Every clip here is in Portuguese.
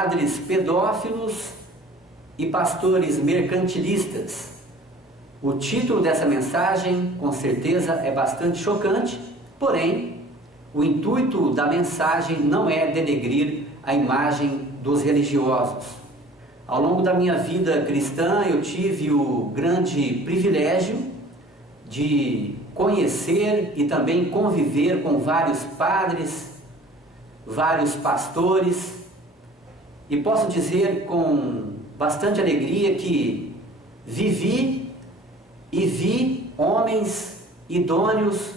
padres pedófilos e pastores mercantilistas. O título dessa mensagem, com certeza, é bastante chocante, porém, o intuito da mensagem não é denegrir a imagem dos religiosos. Ao longo da minha vida cristã, eu tive o grande privilégio de conhecer e também conviver com vários padres, vários pastores, e posso dizer com bastante alegria que vivi e vi homens idôneos,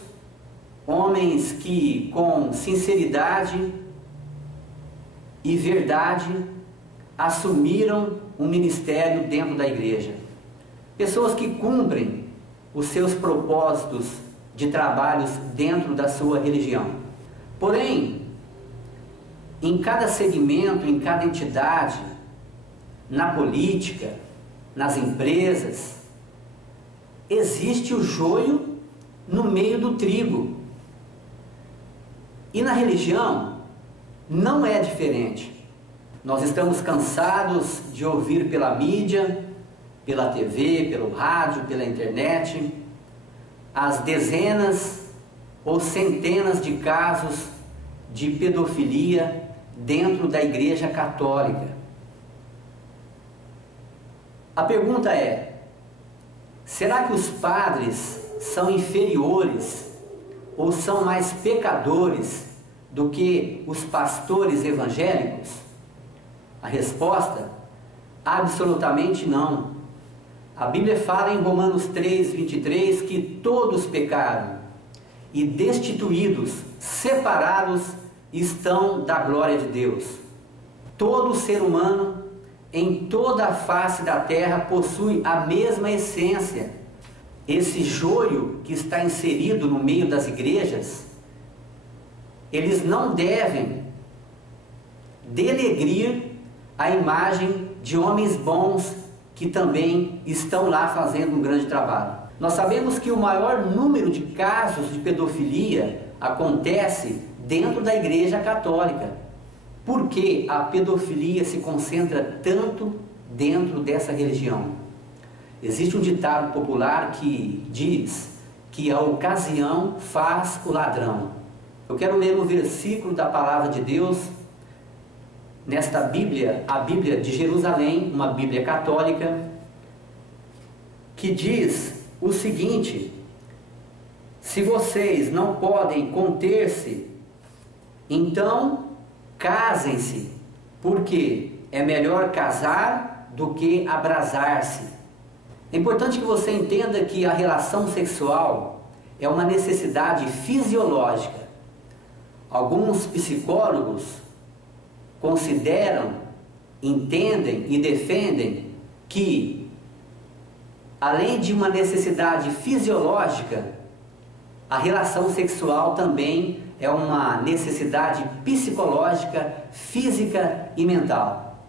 homens que com sinceridade e verdade assumiram um ministério dentro da igreja. Pessoas que cumprem os seus propósitos de trabalhos dentro da sua religião. Porém, em cada segmento, em cada entidade, na política, nas empresas, existe o joio no meio do trigo. E na religião não é diferente. Nós estamos cansados de ouvir pela mídia, pela TV, pelo rádio, pela internet, as dezenas ou centenas de casos de pedofilia dentro da Igreja Católica. A pergunta é: será que os padres são inferiores ou são mais pecadores do que os pastores evangélicos? A resposta: absolutamente não. A Bíblia fala em Romanos 3:23 que todos pecaram e destituídos, separados estão da glória de Deus. Todo ser humano em toda a face da terra possui a mesma essência. Esse joio que está inserido no meio das igrejas, eles não devem denegrir a imagem de homens bons que também estão lá fazendo um grande trabalho. Nós sabemos que o maior número de casos de pedofilia acontece dentro da Igreja Católica. Por que a pedofilia se concentra tanto dentro dessa religião? Existe um ditado popular que diz que a ocasião faz o ladrão. Eu quero ler um versículo da palavra de Deus nesta Bíblia, a Bíblia de Jerusalém, uma Bíblia católica, que diz o seguinte: se vocês não podem conter-se, então casem-se, porque é melhor casar do que abrasar-se. É importante que você entenda que a relação sexual é uma necessidade fisiológica. Alguns psicólogos consideram, entendem e defendem que, além de uma necessidade fisiológica, a relação sexual também é uma necessidade psicológica, física e mental.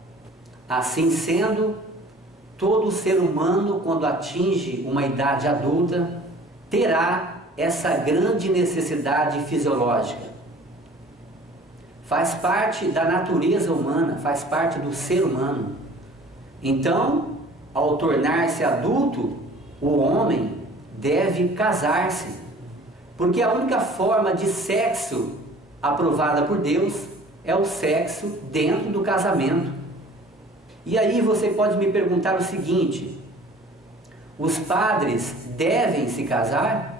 Assim sendo, todo ser humano, quando atinge uma idade adulta, terá essa grande necessidade fisiológica. Faz parte da natureza humana, faz parte do ser humano. Então, ao tornar-se adulto, o homem deve casar-se, porque a única forma de sexo aprovada por Deus é o sexo dentro do casamento. E aí você pode me perguntar o seguinte: os padres devem se casar?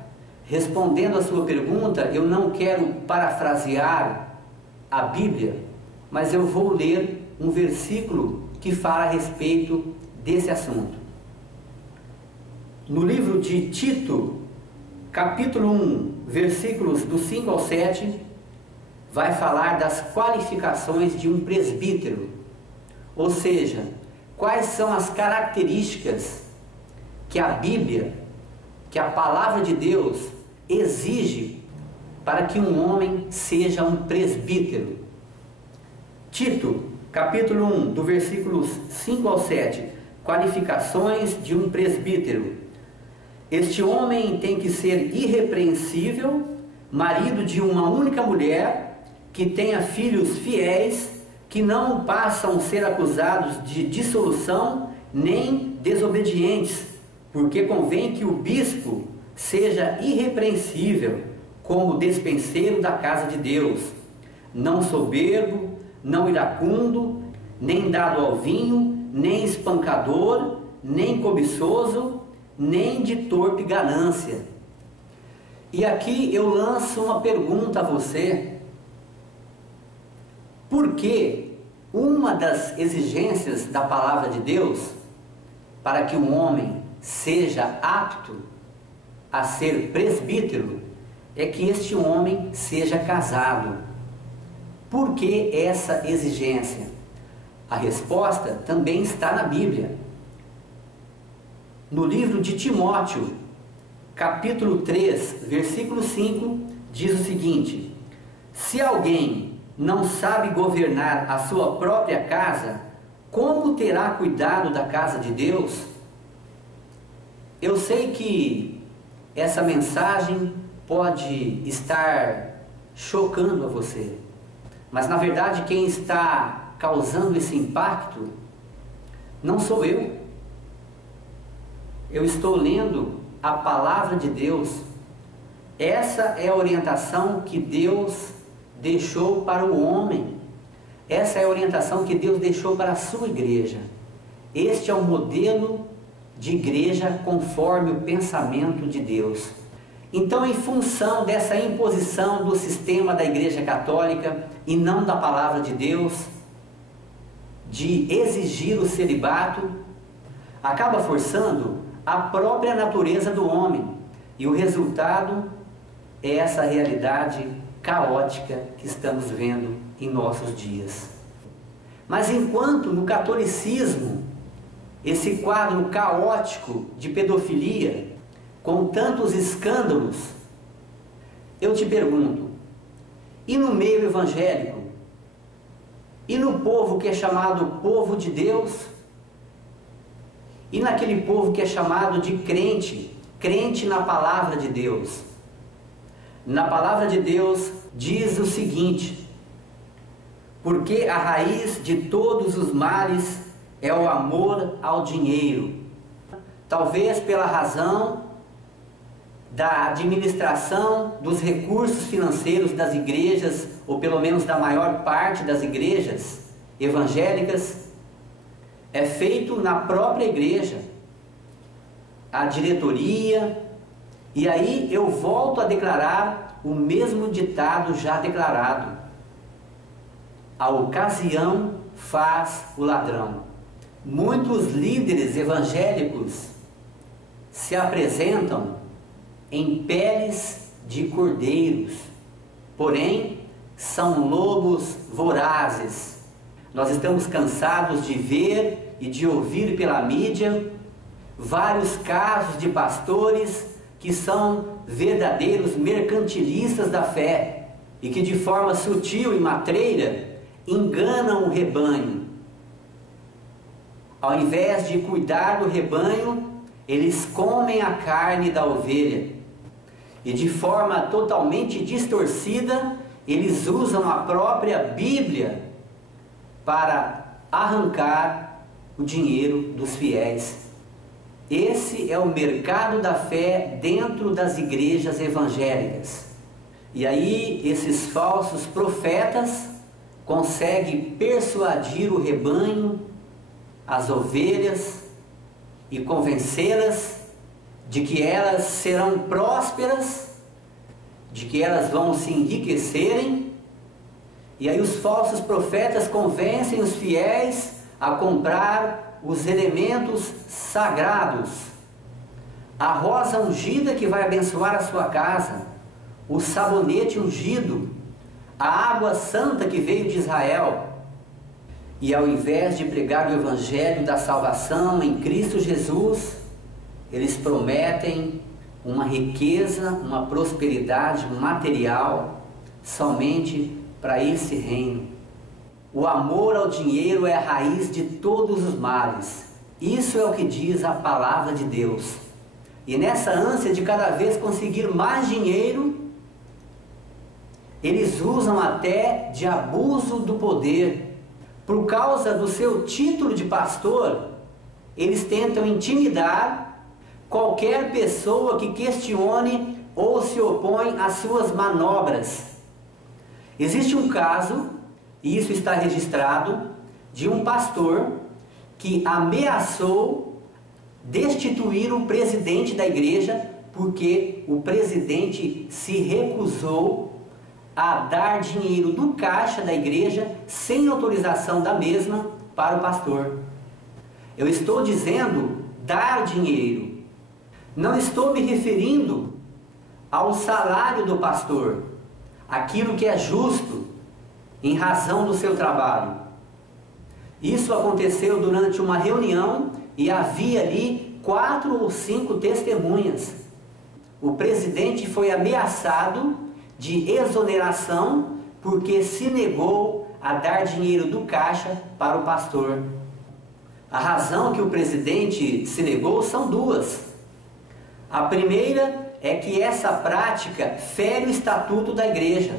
Respondendo a sua pergunta, eu não quero parafrasear a Bíblia, mas eu vou ler um versículo que fala a respeito desse assunto. No livro de Tito, capítulo 1, versículos do 5 ao 7, vai falar das qualificações de um presbítero, ou seja, quais são as características que a Bíblia, que a palavra de Deus exige para que um homem seja um presbítero. Tito, capítulo 1, do versículos 5 ao 7, qualificações de um presbítero. Este homem tem que ser irrepreensível, marido de uma única mulher, que tenha filhos fiéis, que não passam a ser acusados de dissolução nem desobedientes, porque convém que o bispo seja irrepreensível como despenseiro da casa de Deus, não soberbo, não iracundo, nem dado ao vinho, nem espancador, nem cobiçoso, nem de torpe ganância. E aqui eu lanço uma pergunta a você. Por que uma das exigências da palavra de Deus para que um homem seja apto a ser presbítero é que este homem seja casado? Por que essa exigência? A resposta também está na Bíblia. No livro de Timóteo, capítulo 3, versículo 5, diz o seguinte: se alguém não sabe governar a sua própria casa, como terá cuidado da casa de Deus? Eu sei que essa mensagem pode estar chocando a você, mas na verdade quem está causando esse impacto não sou eu. Eu estou lendo a palavra de Deus. Essa é a orientação que Deus deixou para o homem. Essa é a orientação que Deus deixou para a sua igreja. Este é o modelo de igreja conforme o pensamento de Deus. Então, em função dessa imposição do sistema da Igreja Católica e não da palavra de Deus, de exigir o celibato, acaba forçando a própria natureza do homem, e o resultado é essa realidade caótica que estamos vendo em nossos dias. Mas enquanto no catolicismo esse quadro caótico de pedofilia, com tantos escândalos, eu te pergunto, e no meio evangélico? E no povo que é chamado povo de Deus? E naquele povo que é chamado de crente, crente na palavra de Deus? Na palavra de Deus diz o seguinte: porque a raiz de todos os males é o amor ao dinheiro. Talvez pela razão da administração dos recursos financeiros das igrejas, ou pelo menos da maior parte das igrejas evangélicas, é feito na própria igreja, a diretoria. E aí eu volto a declarar o mesmo ditado já declarado: a ocasião faz o ladrão. Muitos líderes evangélicos se apresentam em peles de cordeiros, porém são lobos vorazes. Nós estamos cansados de ver e de ouvir pela mídia vários casos de pastores que são verdadeiros mercantilistas da fé e que de forma sutil e matreira enganam o rebanho. Ao invés de cuidar do rebanho, eles comem a carne da ovelha. E de forma totalmente distorcida, eles usam a própria Bíblia para arrancar o dinheiro dos fiéis. Esse é o mercado da fé dentro das igrejas evangélicas. E aí esses falsos profetas conseguem persuadir o rebanho, as ovelhas, e convencê-las de que elas serão prósperas, de que elas vão se enriquecerem. E aí os falsos profetas convencem os fiéis a comprar os elementos sagrados, a rosa ungida que vai abençoar a sua casa, o sabonete ungido, a água santa que veio de Israel. E ao invés de pregar o evangelho da salvação em Cristo Jesus, eles prometem uma riqueza, uma prosperidade material somente para esse reino. O amor ao dinheiro é a raiz de todos os males. Isso é o que diz a palavra de Deus. E nessa ânsia de cada vez conseguir mais dinheiro, eles usam até de abuso do poder por causa do seu título de pastor, eles tentam intimidar qualquer pessoa que questione ou se opõe às suas manobras. Existe um caso, e isso está registrado, de um pastor que ameaçou destituir o presidente da igreja porque o presidente se recusou a dar dinheiro do caixa da igreja sem autorização da mesma para o pastor. Eu estou dizendo dar dinheiro. Não estou me referindo ao salário do pastor, aquilo que é justo em razão do seu trabalho. Isso aconteceu durante uma reunião e havia ali 4 ou 5 testemunhas. O presidente foi ameaçado de exoneração porque se negou a dar dinheiro do caixa para o pastor. A razão que o presidente se negou são 2. A primeira é que essa prática fere o estatuto da igreja.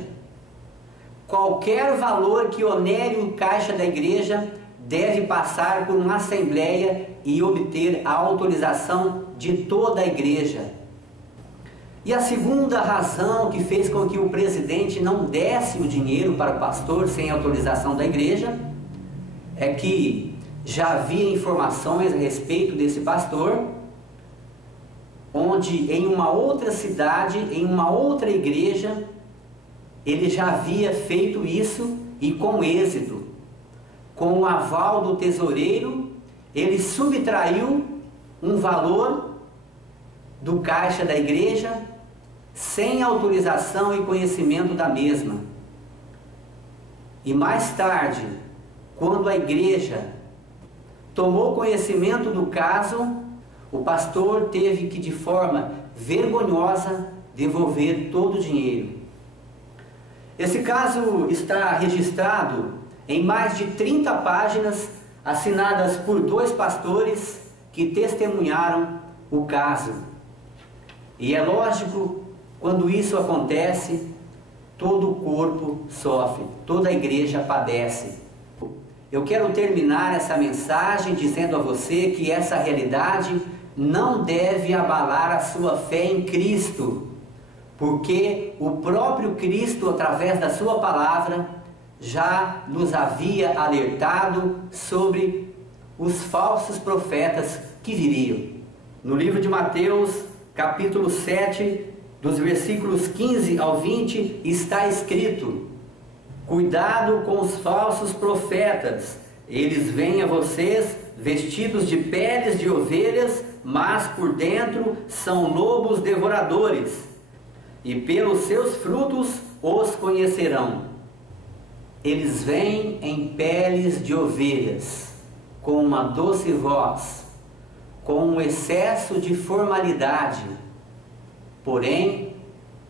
Qualquer valor que onere o caixa da igreja deve passar por uma assembleia e obter a autorização de toda a igreja. E a segunda razão que fez com que o presidente não desse o dinheiro para o pastor sem autorização da igreja é que já havia informações a respeito desse pastor, onde em uma outra cidade, em uma outra igreja, ele já havia feito isso e com êxito. Com o aval do tesoureiro, ele subtraiu um valor do caixa da igreja sem autorização e conhecimento da mesma. E mais tarde, quando a igreja tomou conhecimento do caso, o pastor teve que, de forma vergonhosa, devolver todo o dinheiro. Esse caso está registrado em mais de 30 páginas, assinadas por 2 pastores que testemunharam o caso. E é lógico, quando isso acontece, todo o corpo sofre, toda a igreja padece. Eu quero terminar essa mensagem dizendo a você que essa realidade não deve abalar a sua fé em Cristo, porque o próprio Cristo, através da sua palavra, já nos havia alertado sobre os falsos profetas que viriam. No livro de Mateus, capítulo 7, dos versículos 15 ao 20, está escrito: cuidado com os falsos profetas, eles vêm a vocês vestidos de peles de ovelhas, mas por dentro são lobos devoradores, e pelos seus frutos os conhecerão. Eles vêm em peles de ovelhas, com uma doce voz, com um excesso de formalidade, porém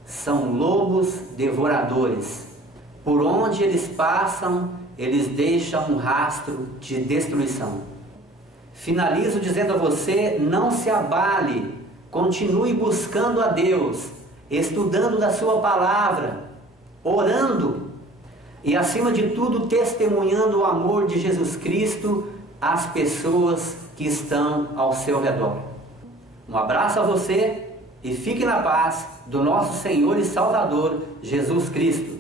são lobos devoradores. Por onde eles passam, eles deixam um rastro de destruição. Finalizo dizendo a você: não se abale, continue buscando a Deus, estudando da sua palavra, orando e, acima de tudo, testemunhando o amor de Jesus Cristo às pessoas que estão ao seu redor. Um abraço a você e fique na paz do nosso Senhor e Salvador Jesus Cristo.